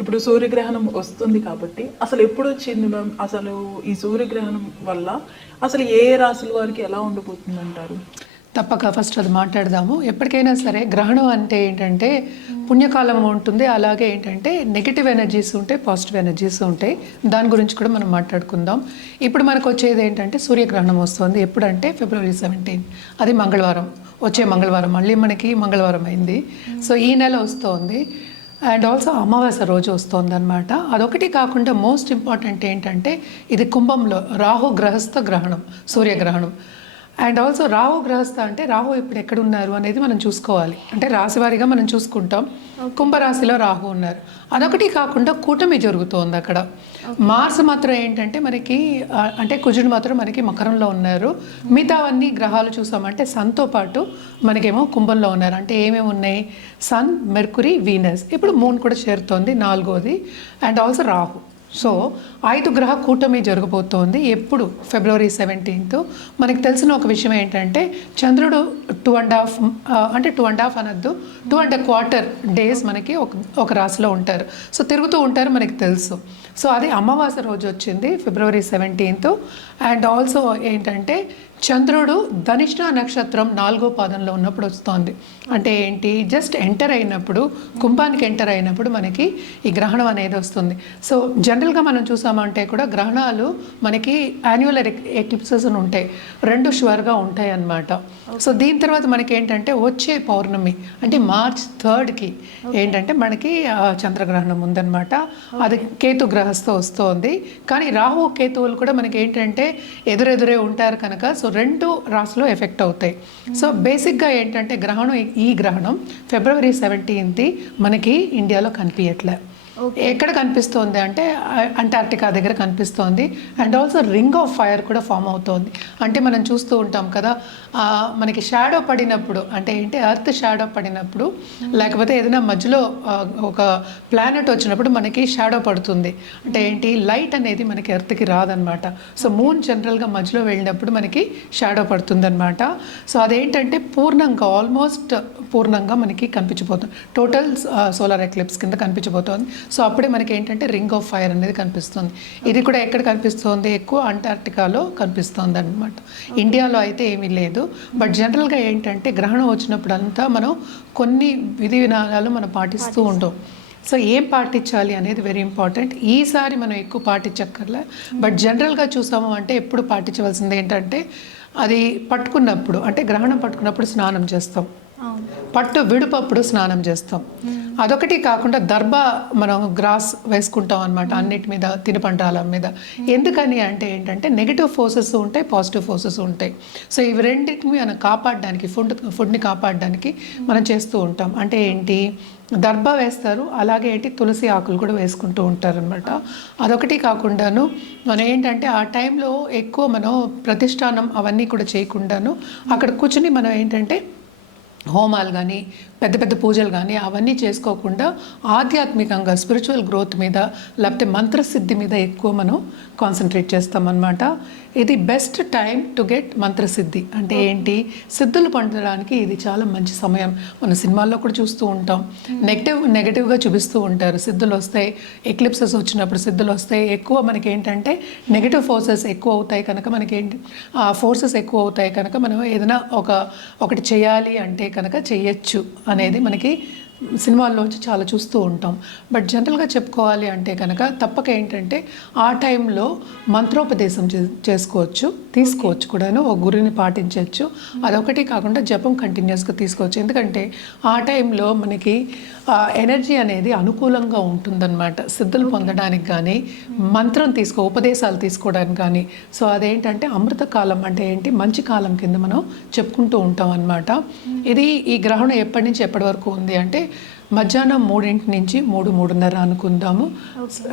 ఇప్పుడు సూర్యగ్రహణం వస్తుంది కాబట్టి అసలు ఎప్పుడు వచ్చింది మ్యామ్? అసలు ఈ సూర్యగ్రహణం వల్ల అసలు ఏ రాశుల వారికి ఎలా ఉండబోతుంది అంటారు? తప్పక ఫస్ట్ అది మాట్లాడదాము. ఎప్పటికైనా సరే గ్రహణం అంటే ఏంటంటే పుణ్యకాలం ఉంటుంది, అలాగే ఏంటంటే నెగిటివ్ ఎనర్జీస్ ఉంటాయి, పాజిటివ్ ఎనర్జీస్ ఉంటాయి. దాని గురించి కూడా మనం మాట్లాడుకుందాం. ఇప్పుడు మనకు వచ్చేది ఏంటంటే సూర్యగ్రహణం వస్తుంది. ఎప్పుడంటే February 17, అది మంగళవారం, వచ్చే మంగళవారం. మళ్ళీ మనకి మంగళవారం అయింది. సో ఈ నెల వస్తుంది. అండ్ ఆల్సో అమావాస్య రోజు వస్తుంది అనమాట. అదొకటి కాకుండా మోస్ట్ ఇంపార్టెంట్ ఏంటంటే ఇది కుంభంలో రాహు గ్రహస్థ గ్రహణం, సూర్యగ్రహణం. అండ్ ఆల్సో రాహు గ్రహస్థ అంటే రాహు ఇప్పుడు ఎక్కడున్నారు అనేది మనం చూసుకోవాలి. అంటే రాశివారీగా మనం చూసుకుంటాం. కుంభరాశిలో రాహు ఉన్నారు. అదొకటి కాకుండా కూటమి జరుగుతోంది అక్కడ. మార్స్ మాత్రం ఏంటంటే మనకి అంటే కుజుడు మాత్రం మనకి మకరంలో ఉన్నారు. మిగతావన్నీ గ్రహాలు చూసామంటే సన్తో పాటు మనకేమో కుంభంలో ఉన్నారు. అంటే ఏమేమి ఉన్నాయి? Sun, Mercury, Venus. ఇప్పుడు మూన్ కూడా చేరుతోంది, 4వది. And also Rahu. సో 5 గ్రహ కూటమి జరగబోతోంది. ఎప్పుడు? February 17. మనకి తెలిసిన ఒక విషయం ఏంటంటే చంద్రుడు 2.5 అంటే 2.5 అనద్దు, 2.25 డేస్ మనకి ఒక రాశిలో ఉంటారు. సో తిరుగుతూ ఉంటారు, మనకి తెలుసు. సో అది అమావాస్య రోజు వచ్చింది February 17. అండ్ ఆల్సో ఏంటంటే చంద్రుడు ధనిష్ట నక్షత్రం 4వ పాదంలో ఉన్నప్పుడు వస్తుంది. అంటే ఏంటి? జస్ట్ ఎంటర్ అయినప్పుడు, కుంభానికి ఎంటర్ అయినప్పుడు మనకి ఈ గ్రహణం అనేది వస్తుంది. సో జనరల్గా మనం చూసామంటే కూడా గ్రహణాలు మనకి యాన్యువల్ ఎక్లిప్సెస్ ఉంటాయి, 2 షువర్గా ఉంటాయి అన్నమాట. సో దీని తర్వాత మనకి ఏంటంటే వచ్చే పౌర్ణమి అంటే March 3కి ఏంటంటే మనకి చంద్రగ్రహణం ఉందన్నమాట. అది కేతు గ్రహస్థ వస్తుంది. కానీ రాహు కేతువులు కూడా మనకి ఏంటంటే ఎదురెదురే ఉంటారు కనుక సో 2 రాశులు ఎఫెక్ట్ అవుతాయి. సో బేసిక్గా ఏంటంటే గ్రహణం, ఈ గ్రహణం February 17 మనకి ఇండియాలో కనిపించట్లే. ఎక్కడ కనిపిస్తోంది అంటే అంటార్క్టికా దగ్గర కనిపిస్తోంది. And also ring of fire కూడా ఫామ్ అవుతోంది. అంటే మనం చూస్తూ ఉంటాం కదా, మనకి షాడో పడినప్పుడు అంటే ఏంటి, ఎర్త్ షాడో పడినప్పుడు లేకపోతే ఏదైనా మధ్యలో ఒక ప్లానెట్ వచ్చినప్పుడు మనకి షాడో పడుతుంది. అంటే ఏంటి, లైట్ అనేది మనకి ఎర్త్కి రాదనమాట. సో మూన్ జనరల్గా మధ్యలో వెళ్ళినప్పుడు మనకి షాడో పడుతుందన్నమాట. సో అదేంటంటే పూర్ణంగా, ఆల్మోస్ట్ పూర్ణంగా మనకి కనిపించబోతుంది. టోటల్ సోలార్ ఎక్లిప్స్ కింద కనిపించబోతోంది. సో అప్పుడే మనకి ఏంటంటే రింగ్ ఆఫ్ ఫైర్ అనేది కనిపిస్తుంది. ఇది కూడా ఎక్కడ కనిపిస్తుంది? ఎక్కువ అంటార్క్టికాలో కనిపిస్తుంది అనమాట. ఇండియాలో అయితే ఏమీ లేదు. బట్ జనరల్గా ఏంటంటే గ్రహణం వచ్చినప్పుడు అంతా మనం కొన్ని విధి విధానాలు మనం పాటిస్తూ ఉంటాం. సో ఏం పాటించాలి అనేది వెరీ ఇంపార్టెంట్. ఈసారి మనం ఎక్కువ పాటించక్కర్లే. బట్ జనరల్గా చూసాము అంటే ఎప్పుడు పాటించవలసింది ఏంటంటే అది పట్టుకున్నప్పుడు, అంటే గ్రహణం పట్టుకున్నప్పుడు స్నానం చేస్తాం, పట్టు విడుపప్పుడు స్నానం చేస్తాం. అదొకటి కాకుండా దర్భ మనం గ్రాస్ వేసుకుంటాం అనమాట అన్నిటి మీద, తినుబండాల మీద. ఎందుకని అంటే ఏంటంటే నెగిటివ్ ఫోర్సెస్ ఉంటాయి, పాజిటివ్ ఫోర్సెస్ ఉంటాయి. సో ఇవి రెండింటిని మనం కాపాడడానికి, ఫుడ్ని కాపాడడానికి మనం చేస్తూ ఉంటాం. అంటే ఏంటి, దర్భ వేస్తారు, అలాగే ఏంటి తులసి ఆకులు కూడా వేసుకుంటూ ఉంటారనమాట. అదొకటి కాకుండాను మనం ఏంటంటే ఆ టైంలో ఎక్కువ మనం ప్రతిష్టానం అవన్నీ కూడా చేయకుండాను అక్కడ కూర్చుని మనం ఏంటంటే హోమాలు కానీ పెద్ద పెద్ద పూజలు కానీ అవన్నీ చేసుకోకుండా ఆధ్యాత్మికంగా స్పిరిచువల్ గ్రోత్ మీద లేకపోతే మంత్రసిద్ధి మీద ఎక్కువ మనం కాన్సన్ట్రేట్ చేస్తామన్నమాట. ఇది బెస్ట్ టైం టు గెట్ మంత్రసిద్ధి. అంటే ఏంటి, సిద్ధులు పొందడానికి ఇది చాలా మంచి సమయం. మన సినిమాల్లో కూడా చూస్తూ ఉంటాం, నెగటివ్గా చూపిస్తూ ఉంటారు. సిద్ధులు వస్తాయి, ఎక్లిప్సెస్ వచ్చినప్పుడు సిద్ధులు వస్తాయి. ఎక్కువ మనకి ఏంటంటే నెగటివ్ ఫోర్సెస్ ఎక్కువ అవుతాయి కనుక మనకేంటి, ఆ ఫోర్సెస్ ఎక్కువ అవుతాయి కనుక మనం ఏదైనా ఒకటి చేయాలి అంటే కనుక చెయ్యొచ్చు అనేది మనకి సినిమాల్లోంచి చాలా చూస్తూ ఉంటాం. బట్ జనరల్గా చెప్పుకోవాలి అంటే కనుక తప్పక ఏంటంటే ఆ టైంలో మంత్రోపదేశం చేసుకోవచ్చు, తీసుకోవచ్చు కూడాను, ఒక గురిని పాటించవచ్చు. అదొకటి కాకుండా జపం కంటిన్యూస్గా తీసుకోవచ్చు. ఎందుకంటే ఆ టైంలో మనకి ఎనర్జీ అనేది అనుకూలంగా ఉంటుందన్నమాట సిద్ధులు పొందడానికి కానీ, మంత్రం ఉపదేశాలు తీసుకోవడానికి కానీ. సో అదేంటంటే అమృతకాలం, అంటే ఏంటి, మంచి కాలం కింద మనం చెప్పుకుంటూ ఉంటాం అన్నమాట. ఇది ఈ గ్రహణం ఎప్పటి నుంచి ఎప్పటి వరకు ఉంది అంటే మధ్యాహ్నం 3 నుంచి 3:30 అనుకుందాము.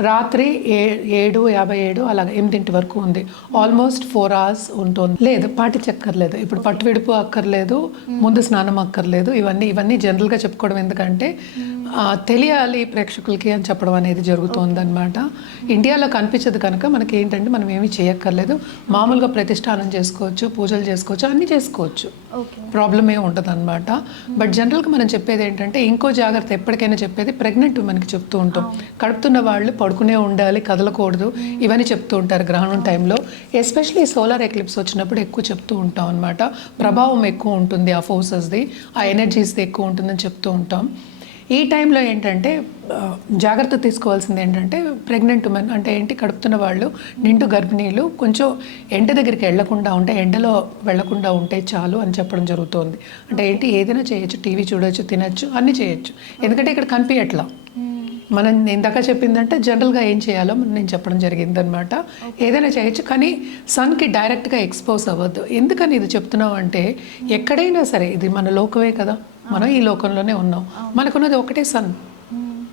రాత్రి 7:57 అలాగే 8 వరకు ఉంది. ఆల్మోస్ట్ 4 hours ఉంటుంది. లేదు, పాటించక్కర్లేదు. ఇప్పుడు పట్టు విడుపు అక్కర్లేదు, ముందు స్నానం అక్కర్లేదు. ఇవన్నీ జనరల్గా చెప్పుకోవడం ఎందుకంటే తెలియాలి ప్రేక్షకులకి అని చెప్పడం అనేది జరుగుతుంది అనమాట. ఇండియాలో కనిపించదు కనుక మనకి ఏంటంటే మనం ఏమీ చేయక్కర్లేదు. మామూలుగా ప్రతిష్టానం చేసుకోవచ్చు, పూజలు చేసుకోవచ్చు, అన్నీ చేసుకోవచ్చు, ప్రాబ్లం ఏమి ఉండదు అనమాట. బట్ జనరల్గా మనం చెప్పేది ఏంటంటే ఇంకో జాగ్రత్త జాగ్రత్త ఎప్పటికైనా చెప్పేది ప్రెగ్నెంట్ ఉమెన్కి చెప్తూ ఉంటాం. కడుపుతున్న వాళ్ళు పడుకునే ఉండాలి, కదలకూడదు, ఇవన్నీ చెప్తూ ఉంటారు గ్రహణం టైంలో. ఎస్పెషలీ సోలార్ ఎక్లిప్స్ వచ్చినప్పుడు ఎక్కువ చెప్తూ ఉంటాం అనమాట. ప్రభావం ఎక్కువ ఉంటుంది, ఆ ఫోర్సెస్ది, ఆ ఎనర్జీస్ది ఎక్కువ ఉంటుందని చెప్తూ ఉంటాం. ఈ టైంలో ఏంటంటే జాగ్రత్త తీసుకోవాల్సింది ఏంటంటే ప్రెగ్నెంట్ ఉమెన్ అంటే ఏంటి, కడుపుతున్న వాళ్ళు, నిండు గర్భిణీలు కొంచెం ఎండ దగ్గరికి వెళ్లకుండా ఉంటే, ఎండలో వెళ్లకుండా ఉంటే చాలు అని చెప్పడం జరుగుతుంది. అంటే ఏంటి, ఏదైనా చేయొచ్చు, టీవీ చూడొచ్చు, తినచ్చు, అన్నీ చేయొచ్చు. ఎందుకంటే ఇక్కడ కనిపించట్లా. మనం ఇందాక చెప్పిందంటే జనరల్గా ఏం చేయాలో నేను చెప్పడం జరిగింది అనమాట. ఏదైనా చేయొచ్చు, కానీ సన్కి డైరెక్ట్గా ఎక్స్పోజ్ అవ్వద్దు. ఎందుకని ఇది చెప్తున్నాం అంటే, ఎక్కడైనా సరే ఇది మన లోకమే కదా, మనం ఈ లోకంలోనే ఉన్నాం. మనకున్నది ఒకటే సన్,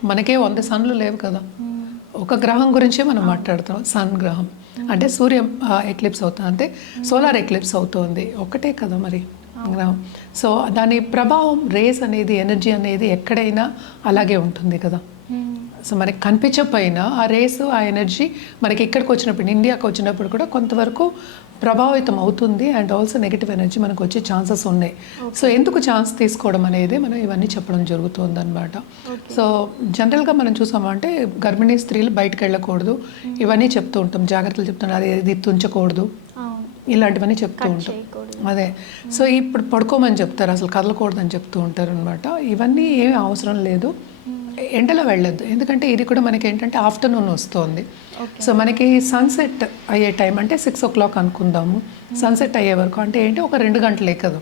మనకే 100 సన్లు లేవు కదా. ఒక గ్రహం గురించే మనం మాట్లాడుతాం, సన్ గ్రహం. అంటే సూర్య ఎక్లిప్స్ అవుతుంది, అంటే సోలార్ ఎక్లిప్స్ అవుతుంది, ఒకటే కదా మరి గ్రహం. సో దాని ప్రభావం, రేస్ అనేది, ఎనర్జీ అనేది ఎక్కడైనా అలాగే ఉంటుంది కదా. సో మనకి కనిపించకపోయినా ఆ రేస్, ఆ ఎనర్జీ మనకి ఇక్కడికి వచ్చినప్పుడు, ఇండియాకి వచ్చినప్పుడు కూడా కొంతవరకు ప్రభావితం అవుతుంది. అండ్ ఆల్సో నెగిటివ్ ఎనర్జీ మనకు వచ్చే ఛాన్సెస్ ఉన్నాయి. సో ఎందుకు ఛాన్స్ తీసుకోవడం అనేది మనం ఇవన్నీ చెప్పడం జరుగుతుంది అనమాట. సో జనరల్గా మనం చూసామంటే గర్భిణీ స్త్రీలు బయటకు వెళ్ళకూడదు, ఇవన్నీ చెప్తూ ఉంటాం, జాగ్రత్తలు చెప్తున్నాం. అది ఇది తుంచకూడదు, ఇలాంటివన్నీ చెప్తూ ఉంటాం. అదే, సో ఇప్పుడు పడుకోమని చెప్తారు, అసలు కదలకూడదు అని చెప్తూ ఉంటారు అనమాట. ఇవన్నీ ఏమీ అవసరం లేదు, ఎండలో వెళ్ళొద్దు. ఎందుకంటే ఇది కూడా మనకి ఏంటంటే ఆఫ్టర్నూన్ వస్తుంది. సో మనకి సన్సెట్ అయ్యే టైం అంటే 6 o'clock అనుకుందాము. సన్సెట్ అయ్యే వరకు అంటే ఏంటి, ఒక 2 గంటలే కదా.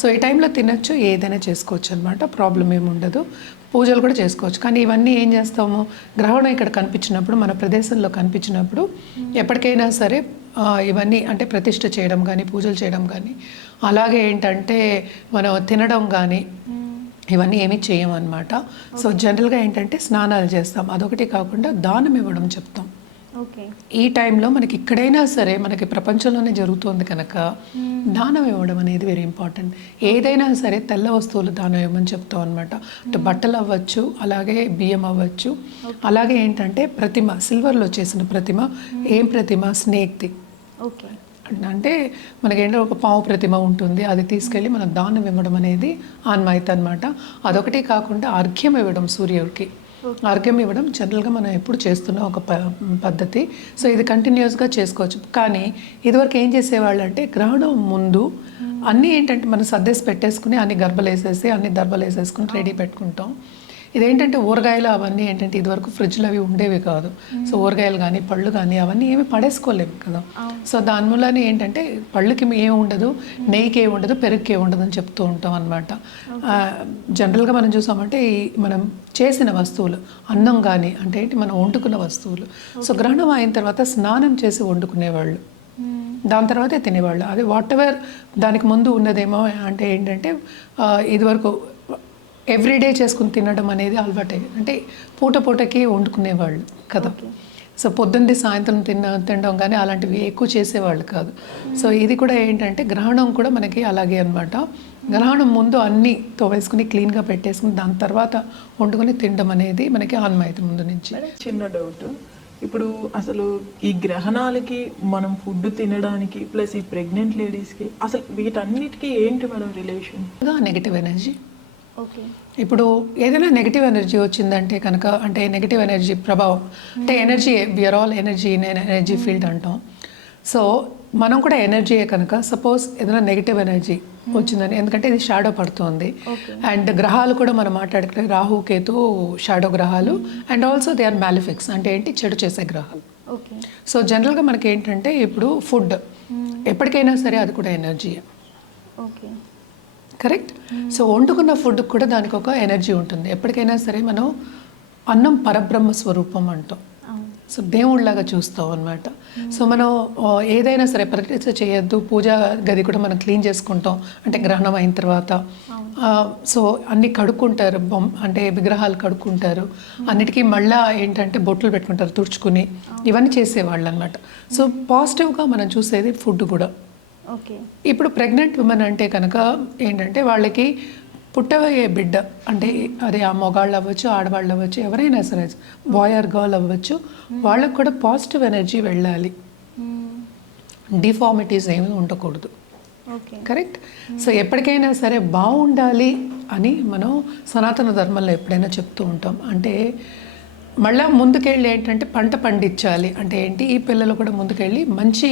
సో ఈ టైంలో తినచ్చు, ఏదైనా చేసుకోవచ్చు అనమాట, ప్రాబ్లం ఏమి ఉండదు. పూజలు కూడా చేసుకోవచ్చు. కానీ ఇవన్నీ ఏం చేస్తాము, గ్రహణం ఇక్కడ కనిపించినప్పుడు, మన ప్రదేశంలో కనిపించినప్పుడు ఎప్పటికైనా సరే ఇవన్నీ అంటే ప్రతిష్ఠ చేయడం కానీ, పూజలు చేయడం కానీ, అలాగే ఏంటంటే మనం తినడం కానీ ఇవన్నీ ఏమీ చేయమన్నమాట. సో జనరల్గా ఏంటంటే స్నానాలు చేస్తాం, అదొకటి కాకుండా దానం ఇవ్వడం చెప్తాం. ఈ టైంలో మనకి ఇక్కడైనా సరే, మనకి ప్రపంచంలోనే జరుగుతుంది కనుక దానం ఇవ్వడం అనేది వెరీ ఇంపార్టెంట్. ఏదైనా సరే తెల్ల వస్తువులు దానం ఇవ్వమని చెప్తాం అనమాట. అంటే బట్టలు అవ్వచ్చు, అలాగే బియ్యం అవ్వచ్చు, అలాగే ఏంటంటే ప్రతిమ, సిల్వర్లో చేసిన ప్రతిమ. ఏం ప్రతిమ, స్నేక్ది. అంటే మనకేంటో ఒక పావు ప్రతిమ ఉంటుంది, అది తీసుకెళ్ళి మనం దానం ఇవ్వడం అనేది ఆన్మాయితీ అనమాట. అదొకటి కాకుండా అర్ఘ్యం ఇవ్వడం, సూర్యుడికి అర్ఘ్యం ఇవ్వడం జనరల్గా మనం ఎప్పుడు చేస్తున్న ఒక పద్ధతి. సో ఇది కంటిన్యూస్గా చేసుకోవచ్చు. కానీ ఇదివరకు ఏం చేసేవాళ్ళు అంటే, గ్రహణం ముందు అన్నీ ఏంటంటే మనం సర్దేసి పెట్టేసుకుని, అన్ని గర్భలు వేసేసి, అన్ని దర్భలు వేసేసుకుని రెడీ పెట్టుకుంటాం. ఇదేంటంటే ఊరగాయలు అవన్నీ ఏంటంటే ఇదివరకు ఫ్రిడ్జ్లో అవి ఉండేవి కాదు. సో ఊరగాయలు కానీ, పళ్ళు కానీ అవన్నీ ఏమి పడేసుకోలేము కదా. సో దాని మూలనే ఏంటంటే పళ్ళుకి ఏమి ఉండదు, నెయ్యికి ఏమి ఉండదు, పెరుగుకి ఏమి ఉండదు అని చెప్తూ ఉంటాం అనమాట. జనరల్గా మనం చూసామంటే మనం చేసిన వస్తువులు, అన్నం కానీ అంటే ఏంటి, మనం వండుకున్న వస్తువులు. సో గ్రహణం అయిన తర్వాత స్నానం చేసి వండుకునేవాళ్ళు, దాని తర్వాతే తినేవాళ్ళు. అది వాట్ ఎవర్ దానికి ముందు ఉన్నదేమో అంటే ఏంటంటే ఇదివరకు ఎవ్రీడే చేసుకుని తినడం అనేది అలవాటే. అంటే పూటకి వండుకునేవాళ్ళు కదా. సో పొద్దున్నది సాయంత్రం తినడం కానీ అలాంటివి ఎక్కువ చేసేవాళ్ళు కాదు. సో ఇది కూడా ఏంటంటే గ్రహణం కూడా మనకి అలాగే అనమాట. గ్రహణం ముందు అన్నీ తోవేసుకుని క్లీన్గా పెట్టేసుకుని దాని తర్వాత వండుకొని తినడం అనేది మనకి ఆన్మాయితీ ముందు నుంచి. చిన్న డౌట్, ఇప్పుడు అసలు ఈ గ్రహణాలకి మనం ఫుడ్ తినడానికి ప్లస్ ఈ ప్రెగ్నెంట్ లేడీస్కి అసలు వీటన్నిటికీ ఏంటి మేడం రిలేషన్? Negative energy. ఇప్పుడు ఏదైనా నెగిటివ్ ఎనర్జీ వచ్చిందంటే కనుక, అంటే నెగిటివ్ ఎనర్జీ ప్రభావం అంటే energy, we are all energy, energy field అంటాం. సో మనం కూడా ఎనర్జీయే కనుక, సపోజ్ ఏదైనా నెగిటివ్ ఎనర్జీ వచ్చిందని, ఎందుకంటే ఇది షాడో పడుతుంది. అండ్ గ్రహాలు కూడా మనం మాట్లాడుకుంటే రాహు, కేతు షాడో గ్రహాలు. And also they are malefics, అంటే ఏంటి, చెడు చేసే గ్రహాలు. సో జనరల్గా మనకి ఏంటంటే ఇప్పుడు ఫుడ్ ఎప్పటికైనా సరే అది కూడా ఎనర్జీయే, కరెక్ట్. సో వండుకున్న ఫుడ్ కూడా దానికి ఒక ఎనర్జీ ఉంటుంది. ఎప్పటికైనా సరే మనం అన్నం పరబ్రహ్మ స్వరూపం అంటాం. సో దేవుళ్ళలాగా చూస్తాం అనమాట. సో మనం ఏదైనా సరే ప్రతిష్ఠ చేయొద్దు, పూజా గది కూడా మనం క్లీన్ చేసుకుంటాం అంటే గ్రహణం అయిన తర్వాత. సో అన్నీ కడుక్కుంటారు, అంటే విగ్రహాలు కడుక్కుంటారు, అన్నిటికీ మళ్ళీ ఏంటంటే బొట్లు పెట్టుకుంటారు తుడుచుకుని, ఇవన్నీ చేసేవాళ్ళు అనమాట. సో పాజిటివ్గా మనం చూసేది ఫుడ్ కూడా. ఇప్పుడు ప్రెగ్నెంట్ ఉమెన్ అంటే కనుక ఏంటంటే వాళ్ళకి పుట్టబోయే బిడ్డ అంటే అది ఆ మొగాళ్ళు అవ్వచ్చు, ఆడవాళ్ళు అవ్వచ్చు, ఎవరైనా సరే, బాయ్ ఆర్ గర్ల్ అవ్వచ్చు, వాళ్ళకు కూడా పాజిటివ్ ఎనర్జీ వెళ్ళాలి, డిఫార్మిటీస్ ఏమీ ఉండకూడదు. ఓకే. కరెక్ట్. సో ఎప్పటికైనా సరే బాగుండాలి అని మనం సనాతన ధర్మంలో ఎప్పుడైనా చెప్తూ ఉంటాం. అంటే మళ్ళీ ముందుకెళ్ళి ఏంటంటే పంట పండించాలి అంటే ఏంటి, ఈ పిల్లలు కూడా ముందుకెళ్ళి మంచి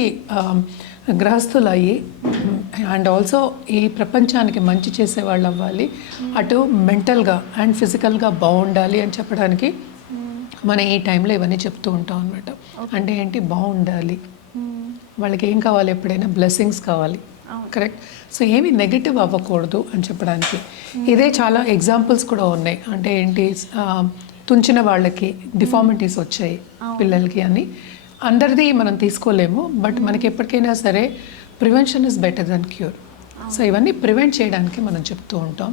గృహస్థులు అయ్యి అండ్ ఆల్సో ఈ ప్రపంచానికి మంచి చేసేవాళ్ళు అవ్వాలి, అటు మెంటల్గా అండ్ ఫిజికల్గా బాగుండాలి అని చెప్పడానికి మనం ఈ టైంలో ఇవన్నీ చెప్తూ ఉంటాం అనమాట. అంటే ఏంటి, బాగుండాలి, వాళ్ళకి ఏం కావాలి, ఎప్పుడైనా బ్లెస్సింగ్స్ కావాలి. కరెక్ట్. సో ఏమి నెగిటివ్ అవ్వకూడదు అని చెప్పడానికి ఇదే చాలా ఎగ్జాంపుల్స్ కూడా ఉన్నాయి. అంటే ఏంటి, తుంచిన వాళ్ళకి డిఫార్మిటీస్ వచ్చాయి పిల్లలకి అని అందరిది మనం తీసుకోలేము, బట్ మనకి ఎప్పటికైనా సరే prevention is better than cure. So ఇవన్నీ ప్రివెంట్ చేయడానికి మనం చెప్తూ ఉంటాం.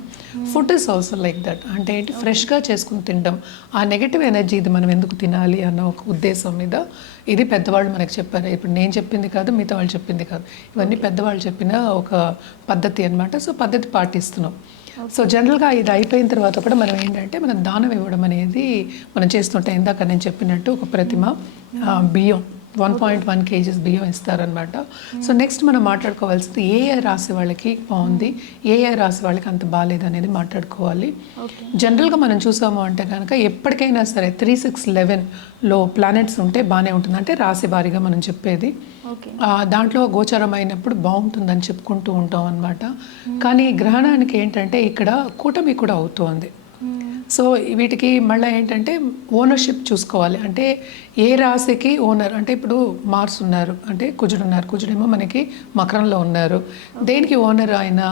Food is also like that. అంటే ఏంటి, ఫ్రెష్గా చేసుకుని తినడం, ఆ నెగటివ్ ఎనర్జీ ఇది మనం ఎందుకు తినాలి అన్న ఒక ఉద్దేశం మీద ఇది పెద్దవాళ్ళు మనకు చెప్పారు. ఇప్పుడు నేను చెప్పింది కాదు, మిగతా వాళ్ళు చెప్పింది కాదు, ఇవన్నీ పెద్దవాళ్ళు చెప్పిన ఒక పద్ధతి అనమాట. సో పద్ధతి పాటిస్తున్నాం. సో జనరల్గా ఇది అయిపోయిన తర్వాత కూడా మనం ఏంటంటే మనం దానం ఇవ్వడం అనేది మనం చేస్తుంటాం. ఇందాక నేను చెప్పినట్టు ఒక ప్రతిమ బియ్యం 1.1 kgs బియ్యం ఇస్తారనమాట. సో నెక్స్ట్ మనం మాట్లాడుకోవాల్సింది ఏ రాశి వాళ్ళకి బాగుంది, ఏ రాశి వాళ్ళకి అంత బాగాలేదు అనేది మాట్లాడుకోవాలి. జనరల్గా మనం చూసాము అంటే కనుక ఎప్పటికైనా సరే 3, 6, 11లో ప్లానెట్స్ ఉంటే బాగానే ఉంటుంది. అంటే రాశి వారీగా మనం చెప్పేది దాంట్లో గోచరం అయినప్పుడు బాగుంటుందని చెప్పుకుంటూ ఉంటాం అనమాట. కానీ గ్రహణానికి ఏంటంటే ఇక్కడ కూటమి కూడా అవుతోంది. సో వీటికి మళ్ళీ ఏంటంటే ఓనర్షిప్ చూసుకోవాలి. అంటే ఏ రాశికి ఓనర్, అంటే ఇప్పుడు మార్స్ ఉన్నారు, అంటే కుజుడు ఉన్నారు, కుజుడేమో మనకి మకరంలో ఉన్నారు. దేనికి ఓనర్ ఆయన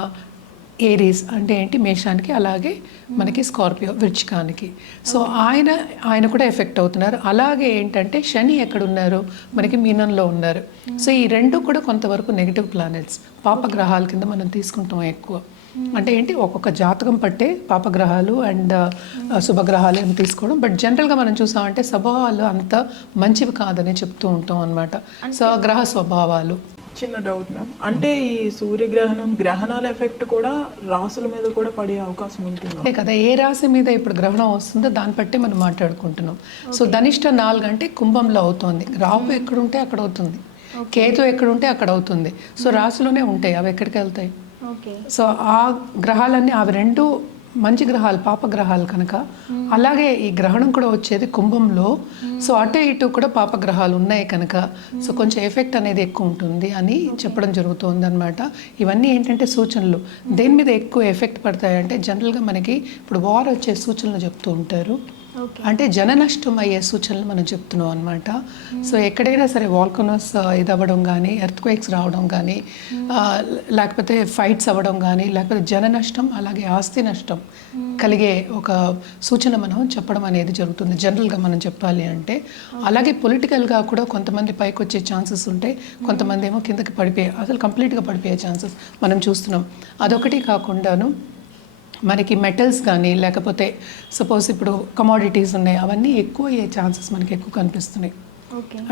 ఏరీస్ అంటే ఏంటి, మేషానికి, అలాగే మనకి స్కార్పియో వృచ్చికానికి. సో ఆయన కూడా ఎఫెక్ట్ అవుతున్నారు. అలాగే ఏంటంటే శని ఎక్కడున్నారు, మనకి మీనంలో ఉన్నారు. సో ఈ రెండు కూడా కొంతవరకు నెగిటివ్ ప్లానెట్స్, పాపగ్రహాల కింద మనం తీసుకుంటాం ఎక్కువ. అంటే ఏంటి, ఒక్కొక్క జాతకం పట్టే పాపగ్రహాలు అండ్ శుభగ్రహాలు అని తీసుకోవడం. బట్ జనరల్గా మనం చూసామంటే స్వభావాలు అంత మంచివి కాదని చెప్తూ ఉంటాం అనమాట. సో గ్రహ స్వభావాలు. చిన్న డౌట్ మ్యామ్, అంటే ఈ సూర్యగ్రహణం గ్రహణాల ఎఫెక్ట్ కూడా రాసుల మీద కూడా పడే అవకాశం ఉంటుంది అంతే కదా. ఏ రాశి మీద ఇప్పుడు గ్రహణం వస్తుందో దాన్ని బట్టి మనం మాట్లాడుకుంటున్నాం. సో ధనిష్ట 4 అంటే కుంభంలో అవుతుంది, రాహు ఎక్కడుంటే అక్కడ అవుతుంది, కేతు ఎక్కడుంటే అక్కడ అవుతుంది. సో రాశిలోనే ఉంటాయి, అవి ఎక్కడికి వెళ్తాయి. సో ఆ గ్రహాలన్నీ అవి రెండు మంచి గ్రహాలు, పాపగ్రహాలు కనుక. అలాగే ఈ గ్రహణం కూడా వచ్చేది కుంభంలో. సో అటు ఇటు కూడా పాపగ్రహాలు ఉన్నాయి కనుక సో కొంచెం ఎఫెక్ట్ అనేది ఎక్కువ ఉంటుంది అని చెప్పడం జరుగుతుంది అనమాట. ఇవన్నీ ఏంటంటే సూచనలు. దేని మీద ఎక్కువ ఎఫెక్ట్ పడతాయంటే జనరల్గా మనకి ఇప్పుడు వార్ వచ్చే సూచనలు చెప్తూ ఉంటారు. అంటే జన నష్టం అయ్యే సూచనలు మనం చెప్తున్నాం అనమాట. సో ఎక్కడైనా సరే వాల్కనోస్ ఇది అవ్వడం కానీ, ఎర్త్క్వేక్స్ రావడం కానీ, లేకపోతే ఫైట్స్ అవ్వడం కానీ, లేకపోతే జన నష్టం అలాగే ఆస్తి నష్టం కలిగే ఒక సూచన మనం చెప్పడం అనేది జరుగుతుంది జనరల్గా మనం చెప్పాలి అంటే. అలాగే పొలిటికల్గా కూడా కొంతమంది పైకి వచ్చే ఛాన్సెస్ ఉంటాయి, కొంతమంది ఏమో కిందకి పడిపోయే, అసలు కంప్లీట్గా పడిపోయే ఛాన్సెస్ మనం చూస్తున్నాం. అదొకటి కాకుండాను మనకి మెటల్స్ కానీ, లేకపోతే సపోజ్ ఇప్పుడు కమోడిటీస్ ఉన్నాయి, అవన్నీ ఎక్కువ అయ్యే ఛాన్సెస్ మనకి ఎక్కువ కనిపిస్తున్నాయి.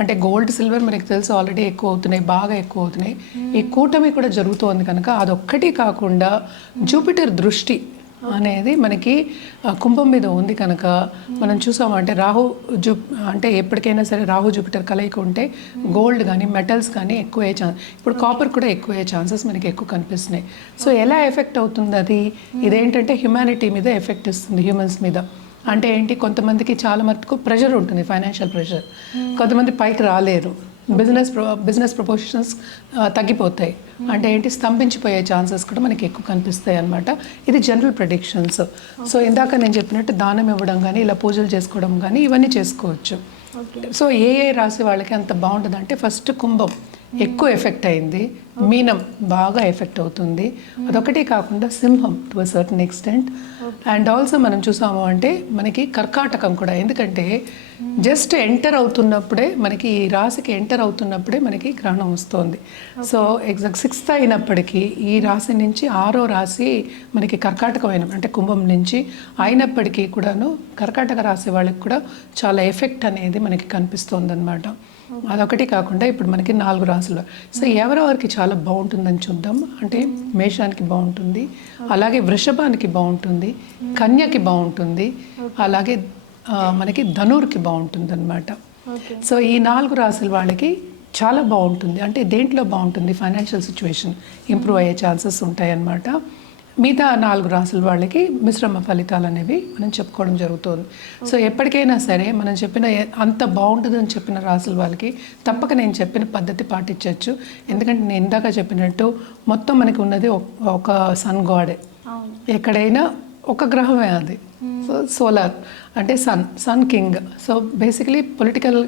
అంటే గోల్డ్, సిల్వర్ మనకి తెలుసు ఆల్రెడీ ఎక్కువ అవుతున్నాయి, బాగా ఎక్కువ అవుతున్నాయి. ఈ కూటమి కూడా జరుగుతోంది కనుక అదొక్కటి కాకుండా జూపిటర్ దృష్టి అనేది మనకి కుంభం మీద ఉంది కనుక మనం చూసామంటే అంటే ఎప్పటికైనా సరే రాహు జూపిటర్ కలయిక ఉంటే గోల్డ్ కానీ మెటల్స్ కానీ ఎక్కువ అయ్యే ఛాన్స్, ఇప్పుడు కాపర్ కూడా ఎక్కువ అయ్యే ఛాన్సెస్ మనకి ఎక్కువ కనిపిస్తున్నాయి. సో ఎలా ఎఫెక్ట్ అవుతుంది అది, ఇదేంటంటే హ్యుమానిటీ మీద ఎఫెక్ట్ ఇస్తుంది, హ్యూమన్స్ మీద. అంటే ఏంటి, కొంతమందికి చాలా మటుకు ప్రెషర్ ఉంటుంది, ఫైనాన్షియల్ ప్రెషర్, కొంతమంది పైకి రాలేరు, బిజినెస్ ప్రపోర్షన్స్ తగ్గిపోతాయి. అంటే ఏంటి, స్తంభించిపోయే ఛాన్సెస్ కూడా మనకి ఎక్కువ కనిపిస్తాయి అన్నమాట. ఇది జనరల్ ప్రెడిక్షన్స్. సో ఇందాక నేను చెప్పినట్టు దానం ఇవ్వడం కానీ, ఇలా పూజలు చేసుకోవడం కానీ ఇవన్నీ చేసుకోవచ్చు. సో ఏ రాశి వాళ్ళకి అంత బాగుంటుంది అంటే ఫస్ట్ కుంభం ఎక్కువ ఎఫెక్ట్ అయింది, మీనం బాగా ఎఫెక్ట్ అవుతుంది, అదొకటి కాకుండా సింహం to a certain extent. And also మనం చూసాము అంటే మనకి కర్కాటకం కూడా, ఎందుకంటే జస్ట్ ఎంటర్ అవుతున్నప్పుడే మనకి ఈ రాశికి ఎంటర్ అవుతున్నప్పుడే మనకి గ్రహణం వస్తుంది. సో ఎగ్జాక్ట్ 6th అయినప్పటికీ ఈ రాశి నుంచి 6వ రాశి మనకి కర్కాటకమైన అంటే కుంభం నుంచి అయినప్పటికీ కూడాను కర్కాటక రాశి వాళ్ళకి కూడా చాలా ఎఫెక్ట్ అనేది మనకి కనిపిస్తుంది అనమాట. అదొకటి కాకుండా ఇప్పుడు మనకి 4 రాశులు. సో ఎవరెవరికి చాలా బాగుంటుందని చూద్దాం. అంటే మేషానికి బాగుంటుంది, అలాగే వృషభానికి బాగుంటుంది, కన్యకి బాగుంటుంది, అలాగే మనకి ధనుర్కి బాగుంటుంది అనమాట. సో ఈ 4 రాశుల వాళ్ళకి చాలా బాగుంటుంది. అంటే దేంట్లో బాగుంటుంది, ఫైనాన్షియల్ సిచ్యువేషన్ ఇంప్రూవ్ అయ్యే ఛాన్సెస్ ఉంటాయన్నమాట. మిగతా 4 రాసుల వాళ్ళకి మిశ్రమ ఫలితాలు అనేవి మనం చెప్పుకోవడం జరుగుతుంది. సో ఎప్పటికైనా సరే మనం చెప్పిన అంత బాగుంటుందని చెప్పిన రాసుల వాళ్ళకి తప్పక నేను చెప్పిన పద్ధతి పాటించవచ్చు. ఎందుకంటే నేను ఇందాక చెప్పినట్టు మొత్తం మనకి ఉన్నది ఒక సన్ గాడే. ఎక్కడైనా ఒక గ్రహమే అది. సో సోలార్ అంటే sun king. So basically political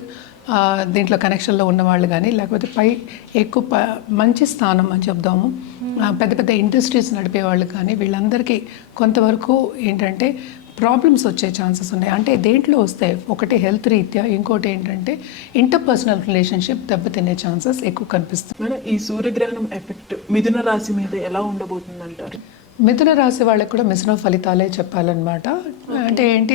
దీంట్లో కనెక్షన్లో ఉన్నవాళ్ళు కానీ, లేకపోతే ఎక్కువ మంచి స్థానం అని చెప్దాము, పెద్ద పెద్ద ఇండస్ట్రీస్ నడిపే వాళ్ళు కానీ, వీళ్ళందరికీ కొంతవరకు ఏంటంటే ప్రాబ్లమ్స్ వచ్చే ఛాన్సెస్ ఉన్నాయి. అంటే దేంట్లో వస్తాయి, ఒకటి హెల్త్ రీత్యా, ఇంకోటి ఏంటంటే ఇంటర్పర్సనల్ రిలేషన్షిప్ దెబ్బతినే ఛాన్సెస్ ఎక్కువ కనిపిస్తుంది. మేడం, ఈ సూర్యగ్రహణం ఎఫెక్ట్ మిథున రాశి మీద ఎలా ఉండబోతుంది అంటారు? మిథున రాశి వాళ్ళకి కూడా మిశ్రమ ఫలితాలే చెప్పాలన్నమాట. అంటే ఏంటి,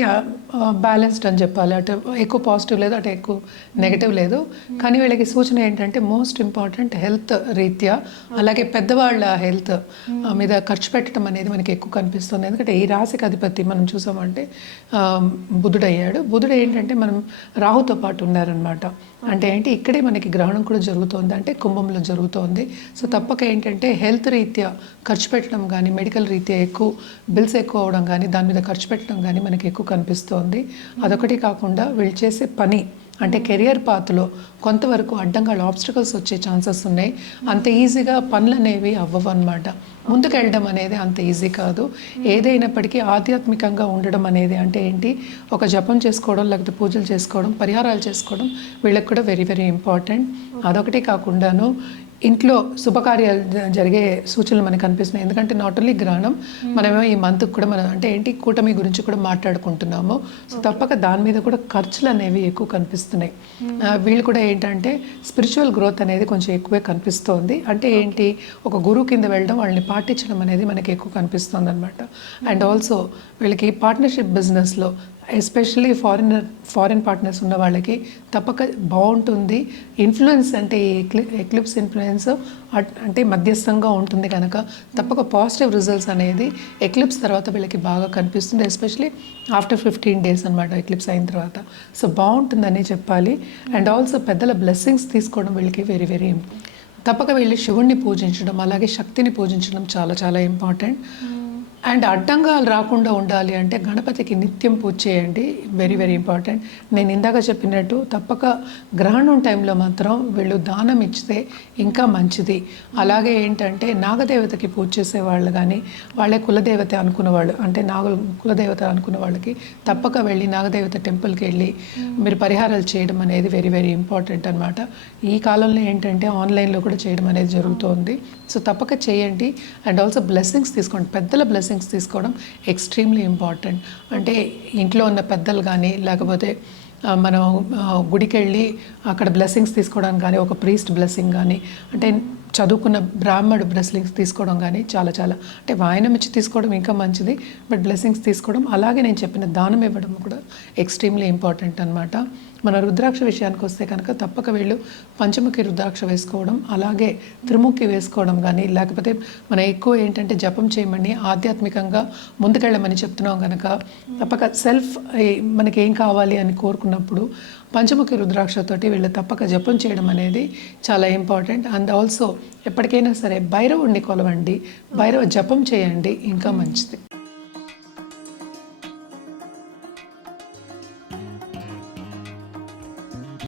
బ్యాలెన్స్డ్ అని చెప్పాలి. అటు ఎక్కువ పాజిటివ్ లేదు, అటు ఎక్కువ నెగిటివ్ లేదు. కానీ వీళ్ళకి సూచన ఏంటంటే మోస్ట్ ఇంపార్టెంట్ హెల్త్ రీత్యా, అలాగే పెద్దవాళ్ళ హెల్త్ మీద ఖర్చు పెట్టడం అనేది మనకి ఎక్కువ కనిపిస్తుంది. ఎందుకంటే ఈ రాశికి అధిపతి మనం చూసామంటే బుధుడు అయ్యాడు. బుధుడు ఏంటంటే మనం రాహుతో పాటు ఉన్నారనమాట. అంటే ఏంటి, ఇక్కడే మనకి గ్రహణం కూడా జరుగుతోంది, అంటే కుంభంలో జరుగుతోంది. సో తప్పక ఏంటంటే హెల్త్ రీత్యా ఖర్చు పెట్టడం కానీ, మెడికల్ రీత్యా ఎక్కువ బిల్స్ ఎక్కువ అవడం కానీ, దాని మీద ఖర్చు పెట్టడం కానీ మనకి ఎక్కువ కనిపిస్తోంది. అదొకటి కాకుండా వీళ్ళు చేసే పని అంటే కెరియర్ పాత్లో కొంతవరకు అడ్డంగా ఆబ్స్టకల్స్ వచ్చే ఛాన్సెస్ ఉన్నాయి. అంత ఈజీగా పనులు అనేవి అవ్వవు అనమాట. ముందుకు వెళ్ళడం అనేది అంత ఈజీ కాదు. ఏదైనప్పటికీ ఆధ్యాత్మికంగా ఉండడం అనేది అంటే ఏంటి, ఒక జపం చేసుకోవడం, లేకపోతే పూజలు చేసుకోవడం, పరిహారాలు చేసుకోవడం వీళ్ళకి కూడా వెరీ వెరీ ఇంపార్టెంట్. అదొకటి కాకుండాను ఇంట్లో శుభకార్యాలు జరిగే సూచనలు మనకు కనిపిస్తున్నాయి. ఎందుకంటే నాట్ ఓన్లీ గ్రహణం, మనమేమో ఈ మంత్కి కూడా మనం అంటే ఏంటి కూటమి గురించి కూడా మాట్లాడుకుంటున్నాము. సో తప్పక దాని మీద కూడా ఖర్చులు అనేవి ఎక్కువ కనిపిస్తున్నాయి. వీళ్ళు కూడా ఏంటంటే స్పిరిచువల్ గ్రోత్ అనేది కొంచెం ఎక్కువే కనిపిస్తోంది. అంటే ఏంటి, ఒక గురువు కింద వెళ్ళడం, వాళ్ళని పాటించడం అనేది మనకి ఎక్కువ కనిపిస్తుంది అనమాట. అండ్ ఆల్సో వీళ్ళకి పార్ట్నర్షిప్ బిజినెస్లో ఎస్పెషల్లీ ఫారిన్ పార్ట్నర్స్ ఉన్న వాళ్ళకి తప్పక బాగుంటుంది. ఇన్ఫ్లుయెన్స్ అంటే ఎక్లిప్స్ ఇన్ఫ్లుయెన్స్ అంటే మధ్యస్థంగా ఉంటుంది కనుక తప్పక పాజిటివ్ రిజల్ట్స్ అనేది ఎక్లిప్స్ తర్వాత వీళ్ళకి బాగా కనిపిస్తుంది. ఎస్పెషల్లీ ఆఫ్టర్ 15 days అనమాట ఎక్లిప్స్ అయిన తర్వాత. సో బాగుంటుందని చెప్పాలి. అండ్ ఆల్సో పెద్దల బ్లెస్సింగ్స్ తీసుకోవడం వీళ్ళకి వెరీ వెరీ ఇంపార్టెంట్. తప్పక వీళ్ళు శివుణ్ణి పూజించడం, అలాగే శక్తిని పూజించడం చాలా చాలా ఇంపార్టెంట్. అండ్ అడ్డంగాలు రాకుండా ఉండాలి అంటే గణపతికి నిత్యం పూజ చేయండి, వెరీ వెరీ ఇంపార్టెంట్. నేను ఇందాక చెప్పినట్టు తప్పక గ్రహణం టైంలో మాత్రం వీళ్ళు దానం ఇచ్చితే ఇంకా మంచిది. అలాగే ఏంటంటే నాగదేవతకి పూజ చేసేవాళ్ళు కానీ, వాళ్ళే కులదేవత అనుకున్న వాళ్ళు, అంటే కులదేవత అనుకున్న వాళ్ళకి తప్పక వెళ్ళి నాగదేవత టెంపుల్కి వెళ్ళి మీరు పరిహారాలు చేయడం అనేది వెరీ వెరీ ఇంపార్టెంట్ అనమాట. ఈ కాలంలో ఏంటంటే ఆన్లైన్లో కూడా చేయడం అనేది జరుగుతోంది. సో తప్పక చేయండి. అండ్ ఆల్సో బ్లెస్సింగ్స్ తీసుకోండి, పెద్దల బ్లెస్సింగ్స్ తీసుకోవడం ఎక్స్ట్రీమ్లీ ఇంపార్టెంట్. అంటే ఇంట్లో ఉన్న పెద్దలు కానీ, లేకపోతే మనం గుడికి వెళ్ళి అక్కడ బ్లెస్సింగ్స్ తీసుకోవడం కానీ, ఒక ప్రీస్ట్ బ్లెస్సింగ్ కానీ, అంటే చదువుకున్న బ్రాహ్మడు బ్లెస్సింగ్స్ తీసుకోవడం కానీ చాలా చాలా అంటే వాయనం ఇచ్చి తీసుకోవడం ఇంకా మంచిది. బట్ బ్లెస్సింగ్స్ తీసుకోవడం, అలాగే నేను చెప్పిన దానం ఇవ్వడం కూడా ఎక్స్ట్రీమ్లీ ఇంపార్టెంట్ అనమాట. మన రుద్రాక్ష విషయానికి వస్తే కనుక తప్పక వీళ్ళు పంచముఖి రుద్రాక్ష వేసుకోవడం, అలాగే త్రిముఖి వేసుకోవడం కానీ, లేకపోతే మనం ఎక్కువ ఏంటంటే జపం చేయమని ఆధ్యాత్మికంగా ముందుకెళ్ళమని చెప్తున్నాం కనుక తప్పక సెల్ఫ్ మనకి ఏం కావాలి అని కోరుకున్నప్పుడు పంచముఖి రుద్రాక్షతోటి వీళ్ళు తప్పక జపం చేయడం అనేది చాలా ఇంపార్టెంట్. అండ్ ఆల్సో ఎప్పటికైనా సరే భైరవుడిని కొలవండి, భైరవ జపం చేయండి, ఇంకా మంచిది.